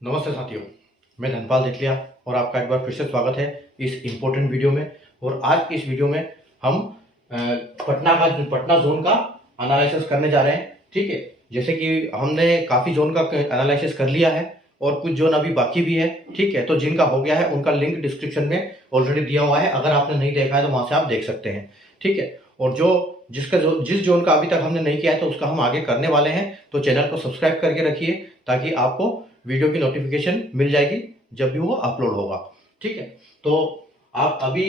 नमस्ते साथियों, मैं धनपाल देठलिया और आपका एक बार फिर से स्वागत है इस इम्पोर्टेंट वीडियो में। और आज की इस वीडियो में हम पटना जोन का एनालिसिस करने जा रहे हैं। ठीक है, जैसे कि हमने काफ़ी जोन का एनालिसिस कर लिया है और कुछ जोन अभी बाकी भी है। ठीक है, तो जिनका हो गया है उनका लिंक डिस्क्रिप्शन में ऑलरेडी दिया हुआ है, अगर आपने नहीं देखा है तो वहाँ से आप देख सकते हैं। ठीक है, और जिस जोन का अभी तक हमने नहीं किया है तो उसका हम आगे करने वाले हैं। तो चैनल को सब्सक्राइब करके रखिए ताकि आपको वीडियो की नोटिफिकेशन मिल जाएगी जब भी वो अपलोड होगा। ठीक है, तो आप अभी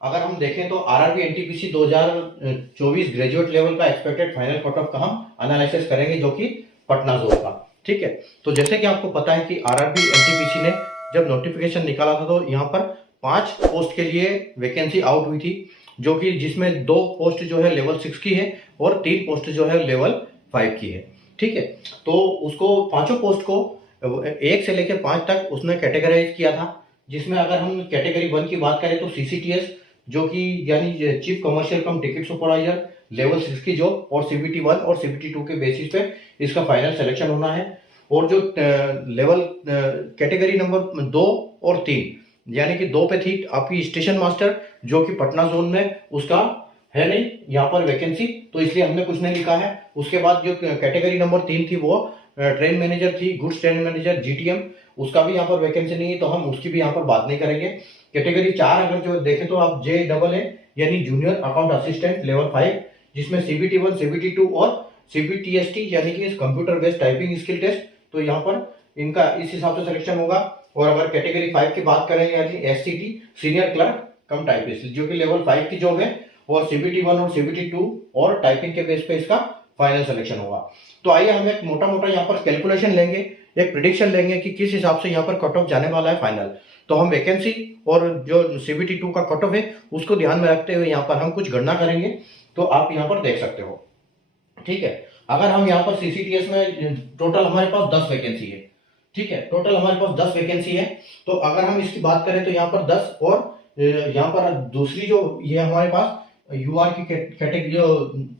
अगर हम देखें तो आरआरबी एनटीपीसी 2024 ग्रेजुएट लेवल का एक्सपेक्टेड फाइनल कट ऑफ का हम एनालिसिस करेंगे, जो कि पटना जोन का। ठीक है, तो जैसे कि आपको पता है कि आरआरबी एनटीपीसी ने जब नोटिफिकेशन निकाला था तो यहाँ पर 5 पोस्ट के लिए वैकेंसी आउट हुई थी, जो कि जिसमें 2 पोस्ट जो है लेवल 6 की है और 3 पोस्ट जो है लेवल 5 की है। ठीक है, तो उसको 5 पोस्ट को 1 से लेकर 5 तक उसने कैटेगराइज किया था, जिसमें अगर हम कैटेगरी 1 की बात करें तो सीसीटीएस, जो कि यानी चीफ कमर्शियल कम टिकट सुपरवाइजर लेवल 6 की जॉब, और सीबीटी 1 और सीबीटी 2 के बेसिस पे इसका फाइनल सिलेक्शन होना है। और जो लेवल कैटेगरी नंबर 2 और 3 यानी कि 2 पे थी आपकी स्टेशन मास्टर, जो कि पटना जोन में उसका है नहीं यहाँ पर वैकेंसी, तो इसलिए हमने कुछ नहीं लिखा है। उसके बाद जो कैटेगरी नंबर 3 थी वो ट्रेन मैनेजर थी, गुड्स ट्रेन मैनेजर जीटीएम, उसका भी यहाँ पर वैकेंसी नहीं है, तो हम उसकी भी यहाँ पर बात नहीं करेंगे। कैटेगरी 4 अगर जो देखें तो आप जे डबल है यानी जूनियर अकाउंट असिस्टेंट लेवल 5, जिसमें सीबीटी 1 सीबीटी 2 और सीबीटीएसटी यानी कि computer based typing skill test, तो यहाँ पर इनका इस हिसाब से सिलेक्शन होगा। और अगर कैटेगरी 5 की बात करें यानी एससीटी सीनियर क्लर्क कम टाइपिस्ट, जो कि लेवल 5 की जॉब है, और सीबीटी 1 और सीबीटी 2 और टाइपिंग के बेस पे इसका फाइनल सिलेक्शन होगा। तो आइए हम एक मोटा मोटा यहाँ पर कैलकुलेशन लेंगे, एक प्रिडिक्शन लेंगे कि किस हिसाब से यहाँ पर कट ऑफ जाने वाला है फाइनल। तो हम वैकेंसी और जो सीबीटी 2 का कट ऑफ है उसको ध्यान में रखते हुए यहाँ पर हम कुछ गणना करेंगे, तो आप यहाँ पर देख सकते हो। ठीक है, अगर हम यहाँ पर सीसीटीएस में टोटल हमारे पास 10 वैकेंसी है। ठीक है, टोटल हमारे पास 10 वैकेंसी है। तो अगर हम इसकी बात करें तो यहाँ पर 10, और यहाँ पर दूसरी जो ये हमारे पास यूआर की कैटेगरी जो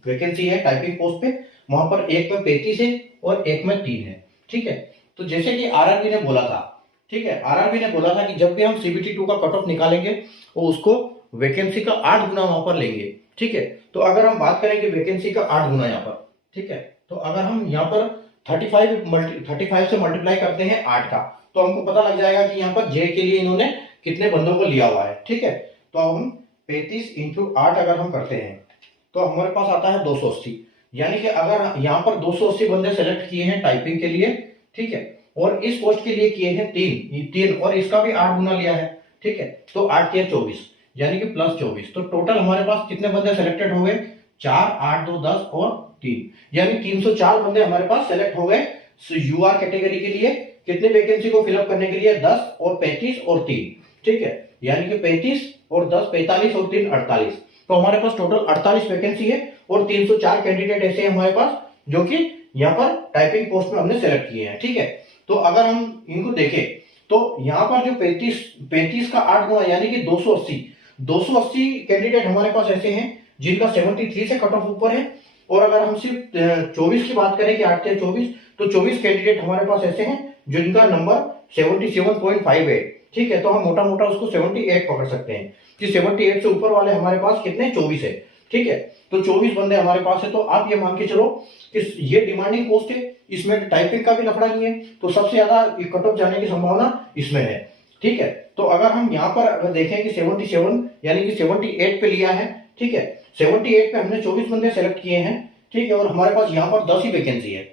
वैकेंसी है टाइपिंग पोस्ट पे, वहां पर एक में 35 है और एक में 3 है। ठीक है, तो जैसे कि आरआरबी ने बोला था, ठीक है, आरआरबी ने बोला था कि जब भी हम सीबीटी 2 का कट ऑफ निकालेंगे वो उसको वैकेंसी का 8 गुना वहां पर लेंगे। ठीक है, तो अगर हम बात करें कि वैकेंसी का 8 गुना यहाँ पर, ठीक है, तो अगर हम यहाँ पर 35 से मल्टीप्लाई करते हैं 8 का, तो हमको पता लग जाएगा कि यहाँ पर जे के लिए इन्होंने कितने बंदों को लिया हुआ है। ठीक है, तो हम 35 इंटू 8 अगर हम करते हैं तो हमारे पास आता है 280, यानी कि अगर यहाँ पर 280 बंदे सेलेक्ट किए हैं टाइपिंग के लिए, ठीक है, और इस पोस्ट के लिए किए हैं 3 और इसका भी 8 गुना लिया है। ठीक है, तो 8 के 24 यानी कि प्लस 24, तो टोटल हमारे पास कितने बंदे सेलेक्टेड हो गए? 4, 8, 2, 10 और 3, यानी 304 बंदे हमारे पास सेलेक्ट हो गए यूआर कैटेगरी के लिए। कितनी वैकेंसी को फिलअप करने के लिए? 10 और 35 और 3। ठीक है, यानी कि 35 और 10 45 और 3 48, तो हमारे पास टोटल 48 वैकेंसी है और 304 कैंडिडेट ऐसे हैं हमारे पास जो कि यहाँ पर टाइपिंग पोस्ट में हमने सेलेक्ट किए हैं। ठीक है, तो अगर हम इनको देखें तो यहाँ पर जो 35 का 8 गुना यानी कि 280 कैंडिडेट हमारे पास ऐसे हैं जिनका 73 से कट ऑफ ऊपर है। और अगर हम सिर्फ 24 की बात करें कि 8 से 24, तो 24 कैंडिडेट हमारे पास ऐसे हैं जिनका नंबर 77.5 है। ठीक है, तो हम मोटा मोटा उसको 78 पकड़ सकते हैं कि 78 से ऊपर वाले हमारे पास कितने? 24 है। ठीक है, तो 24 बंदे हमारे पास है। तो आप ये मान के चलो कि ये डिमांडिंग पोस्ट है, इसमें टाइपिंग का भी लफड़ा नहीं है, तो सबसे ज्यादा कट ऑफ जाने की संभावना इसमें है। ठीक है, तो अगर हम यहाँ पर अगर देखें कि 77 यानी कि 78 पे लिया है, ठीक है, 78 पे हमने 24 बंदे सेलेक्ट किए हैं। ठीक है, और हमारे पास यहाँ पर 10 ही वैकेंसी है,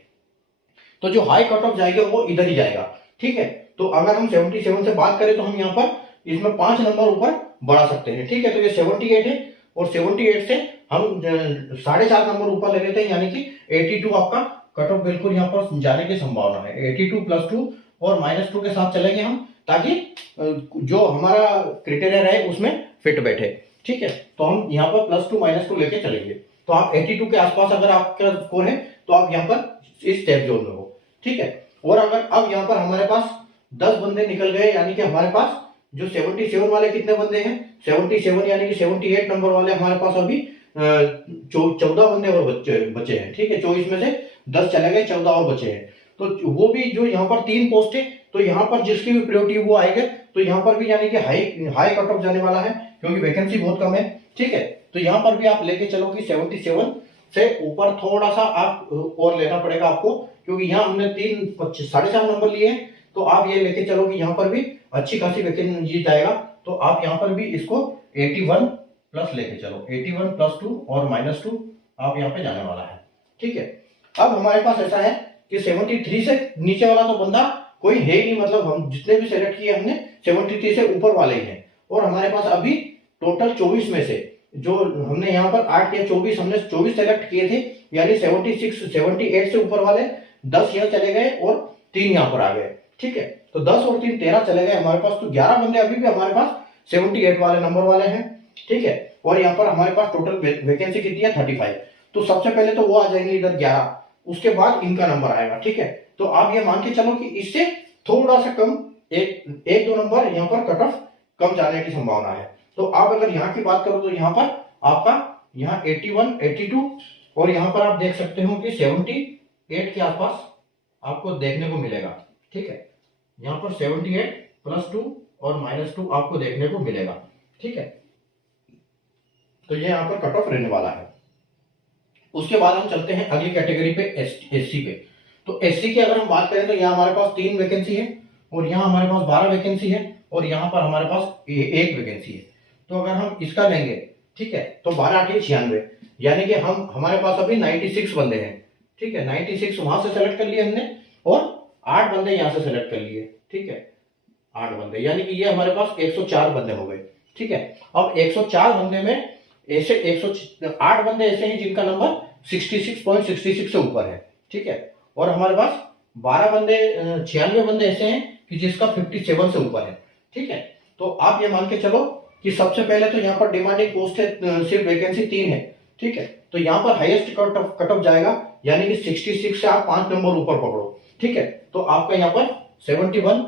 तो जो हाई कट ऑफ जाएगा वो इधर ही जाएगा। ठीक है, तो अगर हम 77 से बात करें तो हम यहाँ पर इसमें 5 नंबर ऊपर बढ़ा सकते हैं। ठीक है, तो ये 78 है और 78 से हम 4.5 नंबर ऊपर ले लेते हैं, यानी कि 82 आपका कट ऑफ बिल्कुल यहाँ पर जाने की संभावना है। 82 + 2 और -2 के साथ चलेंगे हम, ताकि जो हमारा क्राइटेरिया रहे उसमें फिट बैठे। ठीक है, तो हम यहाँ पर +2 -2 लेके चलेंगे। तो आप 82 के आसपास अगर आपका स्कोर है तो आप यहाँ पर इस स्टेप जोन में हो। ठीक है, और अगर अब यहाँ पर हमारे पास 10 बंदे निकल गए, यानी कि हमारे पास जो 77 वाले कितने बंदे हैं? 77 यानी कि 78 नंबर वाले हमारे पास अभी 14 बंदे और बचे हैं। ठीक है, 24 में से 10 चले गए, 14 और बचे हैं। तो वो भी जो यहाँ पर 3 पोस्ट है, तो यहाँ पर जिसकी भी प्रायोरिटी वो आएगा, तो यहाँ पर भी यानी कि हाई कट ऑफ जाने वाला है, क्योंकि वैकेंसी बहुत कम है। ठीक है, तो यहाँ पर भी आप लेके चलो कि 77 से ऊपर थोड़ा सा आप और लेना पड़ेगा आपको, क्योंकि यहाँ हमने 3.5 नंबर लिए हैं, तो आप ये लेके चलो कि यहाँ पर भी अच्छी खासी वैकेंसी जीत आएगा। तो आप यहाँ पर भी इसको 81 प्लस लेके चलो, 81 प्लस 2 और -2 आप यहाँ पे जाने वाला है। ठीक है, अब हमारे पास ऐसा है कि 73 से नीचे वाला तो बंदा कोई है ही नहीं, मतलब हम जितने भी सेलेक्ट किए हमने 73 से ऊपर वाले ही हैं। और हमारे पास अभी टोटल 24 में से जो हमने यहाँ पर 8 या 24 हमने 24 सेलेक्ट किए थे, यानी 78 से ऊपर वाले 10 यहाँ चले गए और 3 यहाँ पर आ गए। ठीक है, तो 10 और 3 13 चले गए हमारे पास, तो 11 बंदे अभी भी हमारे पास 78 वाले नंबर वाले हैं। ठीक है, और यहाँ पर हमारे पास टोटल वैकेंसी कितनी है 35। तो सबसे पहले तो वो आ जाएंगे इधर 11, उसके बाद इनका नंबर आएगा। ठीक है, तो आप ये मान के चलो कि इससे थोड़ा सा कम एक दो नंबर यहाँ पर कट ऑफ कम जाने की संभावना है। तो आप अगर यहाँ की बात करो तो यहाँ पर आपका यहाँ 81 82 और यहाँ पर आप देख सकते हो कि 78 के आसपास आपको देखने को मिलेगा। ठीक है, यहाँ पर 78 प्लस 2 और -2 आपको देखने को मिलेगा। ठीक है, तो ये यहाँ पर कट ऑफ रहने वाला है। उसके बाद हम चलते हैं अगली कैटेगरी पे, एससी पे। तो एससी की अगर हम बात करें तो यहाँ हमारे पास 3 वैकेंसी है और यहाँ हमारे पास 12 वैकेंसी है और यहाँ पर हमारे पास 1 वैकेंसी है। तो अगर हम इसका लेंगे, ठीक है, तो 12 8 96, यानी कि हमारे पास अभी 96 बंदे हैं। ठीक है, 96 वहां से सेलेक्ट कर लिए हमने और 8 बंदे यहाँ से सेलेक्ट कर लिए। ठीक है, 8 बंदे, यानी कि ये हमारे पास 104 बंदे हो गए। ठीक है, अब 104 बंदे में ऐसे 108 बंदे ऐसे हैं जिनका नंबर 66.66 से ऊपर है। ठीक है, और हमारे पास 12 बंदे 96 बंदे ऐसे हैं कि जिसका 57 से ऊपर है। ठीक है, तो आप ये मान के चलो कि सबसे पहले तो यहाँ पर डिमांडिंग पोस्ट है, सिर्फ वैकेंसी 3 है। ठीक है, तो यहाँ पर हाईएस्ट कट ऑफ जाएगा, यानी कि 66 से आप 5 नंबर ऊपर पकड़ो। ठीक है, तो आपका यहाँ पर 71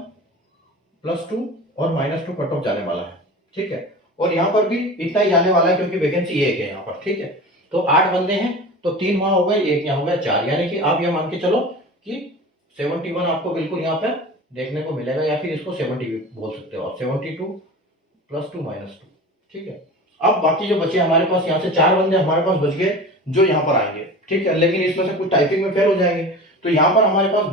प्लस 2 और -2 कट ऑफ जाने वाला है। ठीक है, और यहाँ पर भी इतना ही जाने वाला है क्योंकि वैकेंसी 1 है यहाँ पर। ठीक है, तो 8 बंदे हैं, तो 3 वहां हो गए, 1 यहाँ हो गया, 4, यानी कि आप ये मान के चलो कि 71 आपको बिल्कुल यहाँ पर देखने को मिलेगा, या फिर इसको 70 बोल सकते हो आप, 72 प्लस 2 -2। ठीक है, अब बाकी जो बचे हमारे पास यहाँ से 4 बंदे हमारे पास बच गए जो यहाँ पर आएंगे। ठीक है, लेकिन इसमें से कुछ टाइपिंग में फेल हो जाएंगे, तो यहाँ पर हमारे पास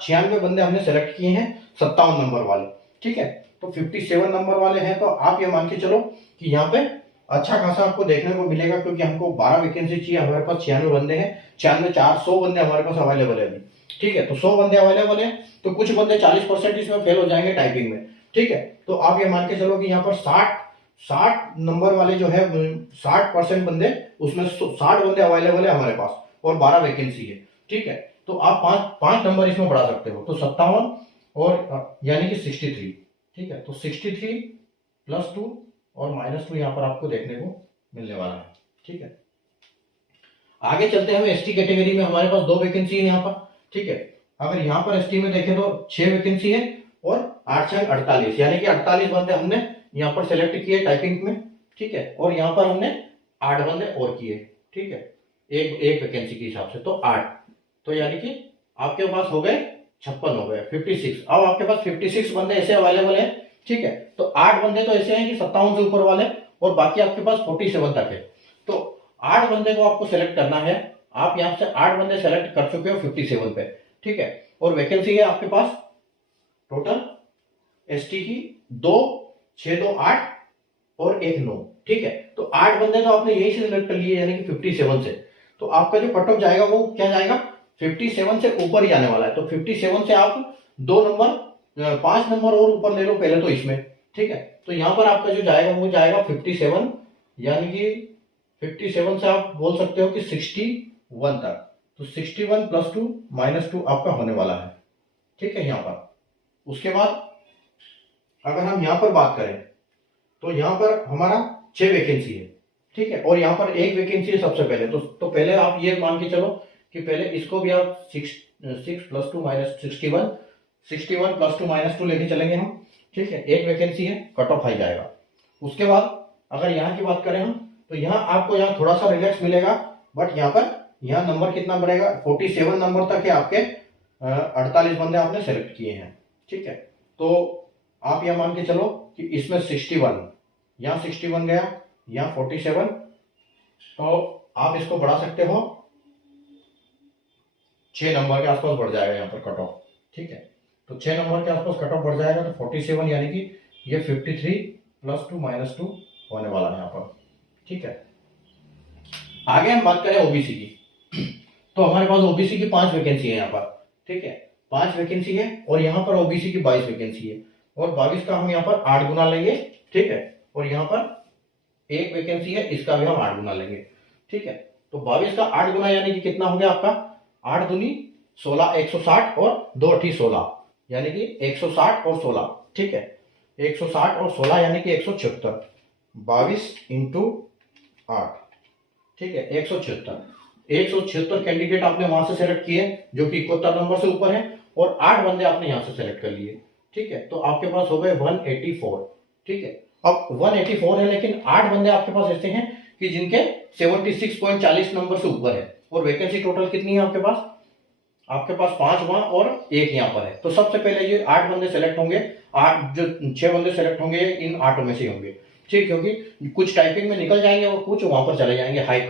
96 बंदे हमने सेलेक्ट किए हैं 57 नंबर वाले। ठीक है, तो 57 नंबर वाले हैं, तो आप ये मान के चलो कि यहाँ पे अच्छा खासा आपको देखने को मिलेगा, क्योंकि हमको 12 वैकेंसी चाहिए, हमारे पास 96 बंदे हैं, 96 400 बंदे हमारे पास अवेलेबल है अभी। ठीक है, तो 100 बंदे अवेलेबल है, तो कुछ बंदे 40% इसमें फेल हो जाएंगे टाइपिंग में। ठीक है, तो आप ये मान के चलो कि यहाँ पर 60 नंबर वाले जो है 60% बंदे, उसमें 60 बंदे अवेलेबल है हमारे पास और 12 वैकेंसी है। ठीक है, तो आप 5 नंबर इसमें बढ़ा सकते हो, तो 57 और यानी कि 63। ठीक है, तो 63 प्लस 2 और -2 यहाँ पर आपको देखने को मिलने वाला है। ठीक है, आगे चलते हैं एसटी कैटेगरी में। हमारे पास 2 वैकेंसी है यहाँ पर। ठीक है, अगर यहाँ पर एसटी में देखें तो 6 वैकेंसी है और 8 6 48, यानी कि 48 बंदे हमने यहाँ पर सेलेक्ट किए टाइपिंग में। ठीक है, और यहाँ पर हमने 8 बंदे और किए। ठीक है, एक वैकेंसी के हिसाब से तो 8, तो यानी कि आपके पास हो गए 56 हो गए, 56। अब आपके पास 56 बंदे ऐसे अवेलेबल है। ठीक है, तो 8 बंदे तो ऐसे हैं कि 57 से ऊपर वाले, और बाकी आपके पास 47 तक है। तो 8 बंदे को आपको सेलेक्ट करना है। आप यहाँ से 8 बंदे सेलेक्ट कर चुके हो 57 पे। ठीक है, और वैकेंसी है आपके पास टोटल एसटी की 2 6 2 8 और 1 9। ठीक है, तो 8 बंदे तो आपने यही से सेलेक्ट कर लिए, यानी कि 57 से। तो आपका जो कट ऑफ जाएगा वो क्या जाएगा, 57 से ऊपर ही जाने वाला है। तो 57 से आप 2 नंबर 5 नंबर और ऊपर ले लो पहले तो इसमें। ठीक है, तो यहाँ पर आपका जो जाएगा वो जाएगा 57, यानी कि 57 से आप बोल सकते हो कि 61 तक। तो 61 प्लस 2 -2 आपका होने वाला है। ठीक है, यहाँ पर उसके बाद अगर हम यहाँ पर बात करें तो यहाँ पर हमारा 6 वैकेंसी है। ठीक है, और यहाँ पर 1 वैकेंसी है सबसे पहले। तो पहले आप ये मान के चलो कि पहले इसको भी आप 6 प्लस 2 61 प्लस 2 -2 लेके चलेंगे हम। ठीक है, 1 वैकेंसी है, कट ऑफ हाई जाएगा। उसके बाद अगर यहाँ की बात करें हम, तो यहाँ आपको यहाँ थोड़ा सा रिलैक्स मिलेगा, बट यहाँ पर यहाँ नंबर कितना बढ़ेगा, 47 नंबर तक है आपके 48 बंदे आपने सेलेक्ट किए हैं, ठीक है। तो आप यह मान के चलो कि इसमें 61, यहाँ 61 गया, यहाँ 47, तो आप इसको बढ़ा सकते हो, 6 नंबर के आसपास बढ़ जाएगा यहाँ पर कट ऑफ, ठीक है। तो 6 नंबर के आसपास कट ऑफ बढ़ जाएगा, तो 47 यानी कि ये 53 +2 -2 होने वाला है यहाँ पर, ठीक है। आगे हम बात करें ओबीसी की, तो हमारे पास ओबीसी की 5 वैकेंसी है यहाँ पर, ठीक है, 5 वैकेंसी है, और यहाँ पर ओबीसी की 22 वैकेंसी है, और 22 का हम यहाँ पर 8 गुना लेंगे, ठीक है, और यहाँ पर 1 वैकेंसी है, इसका भी हम 8 गुना लेंगे, ठीक है। तो 22 का 8 गुना यानी कि कितना हो गया आपका, 8 दूनी 16, 160 और 2 8 16, यानी कि 160 और 16, ठीक है, 160 और 16 यानी कि 176, 22 इंटू 8, ठीक है, 176 कैंडिडेट आपने वहां से सेलेक्ट किए जो कि 71 नंबर से ऊपर है, और 8 बंदे आपने यहां से सेलेक्ट कर लिए, ठीक है। तो आपके पास हो गए 184, ठीक है। अब 184 है, लेकिन 8 बंदे आपके पास ऐसे हैं कि जिनके 76.40 नंबर से ऊपर है, और वैकेंसी टोटल कितनी है आपके पास, आपके पास 5 वहां और 1 यहाँ पर है। तो सबसे पहले ये 8 बंदे सेलेक्ट होंगे, 8 जो 6 बंदे सेलेक्ट होंगे इन 8 में से होंगे, ठीक, क्योंकि कुछ टाइपिंग में निकल जाएंगे और कुछ वहां पर चले जाएंगे हाई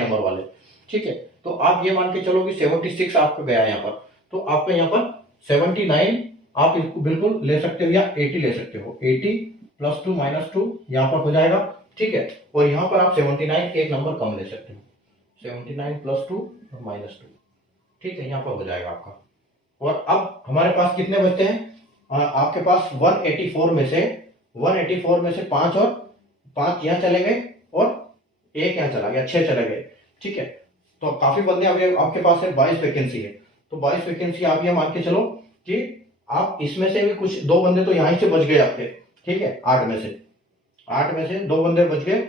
नंबर वाले, ठीक है। तो आप ये मान के चलो कि 76 आपका गया यहाँ पर, तो आपका यहाँ पर 79 आप इसको बिल्कुल ले सकते हो, या 80 ले सकते हो, 80 +2 -2 यहाँ पर हो जाएगा, ठीक है। और यहाँ पर आप 79 एक नंबर कम ले सकते हो, 79 +2 और -2, ठीक है, यहाँ पर हो जाएगा आपका। और अब हमारे पास कितने बचते हैं, आपके पास 184 में से 5 और 5 यहाँ चले गए, और 1 यहाँ चला गया, 6 चले गए, ठीक है। तो काफी बंदे अभी आपके पास है, 22 वैकेंसी है, तो 22 वैकेंसी आप ये मान के चलो कि आप इसमें से भी कुछ 2 बंदे तो यहाँ से बच गए आपके, ठीक है, 8 में से 2 बंदे बच गए,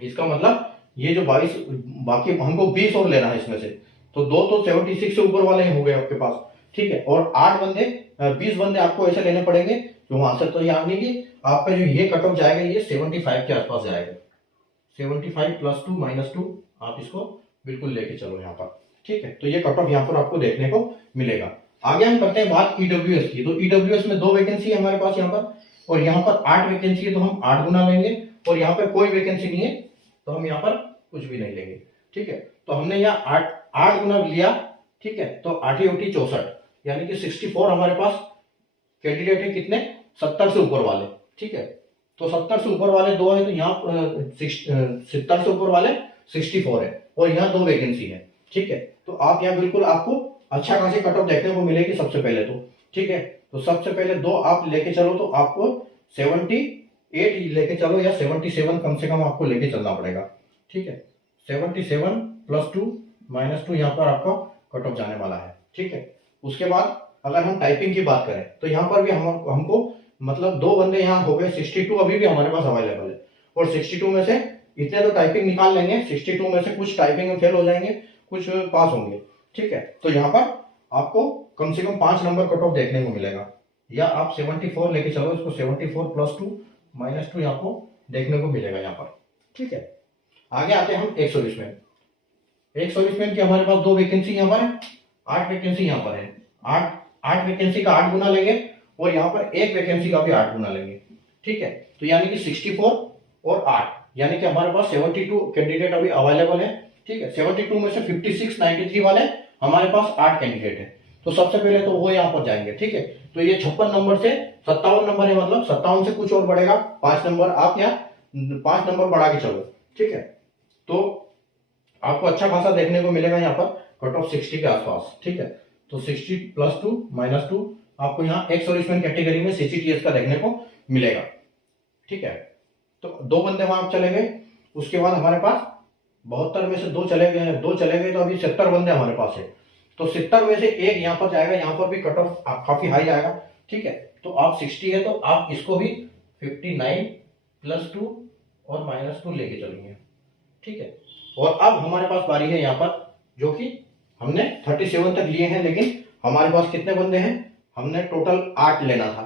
इसका मतलब ये जो 22 बाकी हमको 20 और लेना है इसमें से, तो 2 तो 76 से ऊपर वाले ही हो गए आपके पास, ठीक है। और 8 बंदे 20 बंदे आपको ऐसे लेने पड़ेंगे जो वहां से, तो याद नहीं कि आपका जो ये कट ऑफ जाएगा ये 75 के आसपास जाएगा, 75 +2 -2 आप इसको बिल्कुल लेके चलो यहाँ पर, ठीक है। तो ये कट ऑफ यहाँ पर आपको देखने को मिलेगा। आगे हम करते हैं बात ईडब्ल्यूएस की, तो ईडब्ल्यूएस में 2 वैकेंसी है हमारे पास यहाँ पर, और यहाँ पर 8 वैकेंसी है, तो हम 8 गुना लेंगे, और यहाँ पर कोई वैकेंसी नहीं है तो हम यहाँ पर कुछ भी नहीं लेंगे, ठीक है। तो हमने यहाँ 8 गुना लिया, ठीक है, तो 8 8 64 यानी कि 64 हमारे पास कैंडिडेट है, कितने, 70 से ऊपर वाले, ठीक है। तो 70 से ऊपर वाले 2 है, तो यहाँ 70 से ऊपर वाले 64 है, और यहाँ 2 वैकेंसी है, ठीक है। तो आप यहाँ बिल्कुल आपको अच्छा खासी कट ऑफ देखने को मिलेगी सबसे पहले तो, ठीक है। तो सबसे पहले 2 आप लेके चलो, तो आपको 78 लेके चलो, या 77 कम से कम आपको लेके चलना पड़ेगा, ठीक है। 77 +2 -2 यहाँ पर आपका कट ऑफ जाने वाला है, ठीक है। उसके बाद अगर हम टाइपिंग की बात करें, तो यहाँ पर भी हमको मतलब 2 बंदे यहाँ हो गए, 62 अभी भी हमारे पास अवेलेबल है, और 62 में से इतने तो टाइपिंग निकाल लेंगे, 62 में से कुछ टाइपिंग में फेल हो जाएंगे, कुछ पास होंगे, ठीक है। तो यहाँ पर आपको कम से कम 5 नंबर कट ऑफ देखने को मिलेगा, या आप 74 लेके चलो इसको, 74 +2 -2 यहाँ को देखने को मिलेगा यहाँ पर, ठीक है। आगे आते हैं हम 120 की हमारे पास 2 वैकेंसी यहाँ पर है, 8 वैकेंसी यहाँ पर है, 8 वैकेंसी का 8 गुना लेंगे, और यहाँ पर 1 वैकेंसी का भी 8 गुना लेंगे, ठीक है। तो यानी कि 64 और 8 यानी कि हमारे पास 72 कैंडिडेट अभी अवेलेबल है, ठीक है। 72 में से 56 93 वाले हमारे पास 8 कैंडिडेट है, तो सबसे पहले तो वो यहाँ पर जाएंगे, ठीक है। तो ये 56 नंबर से 57 नंबर है, मतलब 57 से कुछ और बढ़ेगा 5 नंबर, आप यहाँ 5 नंबर बढ़ा के चलो, ठीक है। तो आपको अच्छा खासा देखने को मिलेगा यहाँ पर कट ऑफ 60 के आसपास, ठीक है। तो 60 +2 -2 आपको यहाँ एक सर्विसमैन कैटेगरी में सीसीटीएस का देखने को मिलेगा, ठीक है। तो 2 बंदे वहां चले गए, उसके बाद हमारे पास 72 में से 2 चले गए, तो अभी 70 बंदे हमारे पास है, तो 70 में से 1 यहाँ पर जाएगा, यहाँ पर भी कट ऑफ काफी हाई जाएगा, ठीक है। तो आप 60 है, तो आप इसको भी 59 +2 और -2 लेके चलेंगे, ठीक है। और अब हमारे पास बारी है यहाँ पर, जो कि हमने 37 तक लिए हैं, लेकिन हमारे पास कितने बंदे हैं, हमने टोटल 8 लेना था,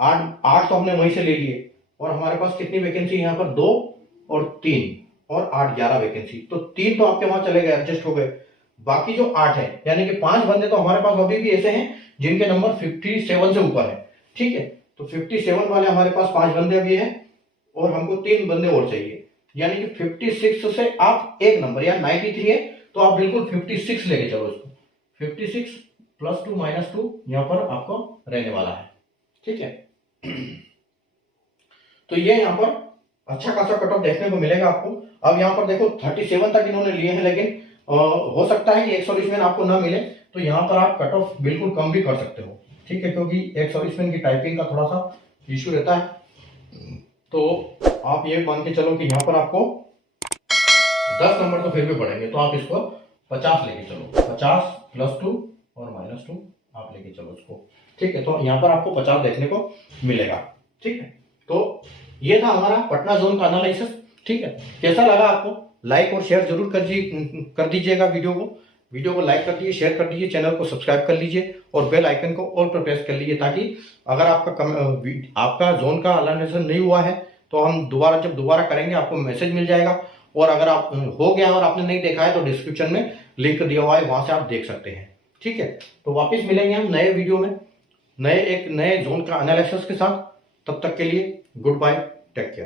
8 तो हमने वहीं से ले लिए, और हमारे पास कितनी वैकेंसी यहाँ पर, 2 और 3 और 8 11 वैकेंसी, तो 3 तो आपके वहां चले गए, एडजस्ट हो गए, बाकी जो 8 है, यानी कि 5 बंदे तो हमारे पास अभी भी ऐसे हैं जिनके नंबर 57 से ऊपर है। ठीक है, तो 57 वाले हमारे पास 5 बंदे अभी हैं और हमको 3 बंदे और चाहिए, यानी कि 56 से आप एक नंबर, या 93 है तो आप बिल्कुल 56 लेके चलो इसको। 56 +2 -2 यहां पर आपको रहने वाला है। ठीक है, तो ये यहां पर अच्छा खासा कट ऑफ देखने को मिलेगा आपको। अब यहां पर देखो 37 तक इन्होंने लिए हैं, लेकिन हो सकता है कि एक सॉल्यूशन आपको ना मिले, तो यहां पर आप कट ऑफ बिल्कुल कम भी कर सकते हो। ठीक है, क्योंकि एक सॉल्यूशन की टाइपिंग का थोड़ा सा इश्यू रहता है, तो आप ये मान के चलो कि यहां पर आपको 10 नंबर तो फिर भी पड़ेंगे, तो आप इसको 50 लेके चलो। 50 +2 और -2 आप लेके चलो इसको। ठीक है, तो यहाँ पर आपको 50 देखने को मिलेगा। ठीक है, तो ये था हमारा पटना जोन का एनालिसिस। ठीक है, कैसा लगा आपको? लाइक और शेयर जरूर कर दीजिएगा वीडियो को लाइक कर दीजिए, शेयर कर दीजिए, चैनल को सब्सक्राइब कर लीजिए और बेल आइकन को ऑल पर प्रेस कर लीजिए, ताकि अगर आपका जोन का एनालिसिस नहीं हुआ है तो हम जब दोबारा करेंगे आपको मैसेज मिल जाएगा। और अगर आप हो गया और आपने नहीं देखा है तो डिस्क्रिप्शन में लिंक दिया हुआ है, वहां से आप देख सकते हैं। ठीक है, तो वापस मिलेंगे हम नए वीडियो में एक नए जोन का एनालिसिस के साथ। तब तक के लिए गुड बाय, टेक केयर।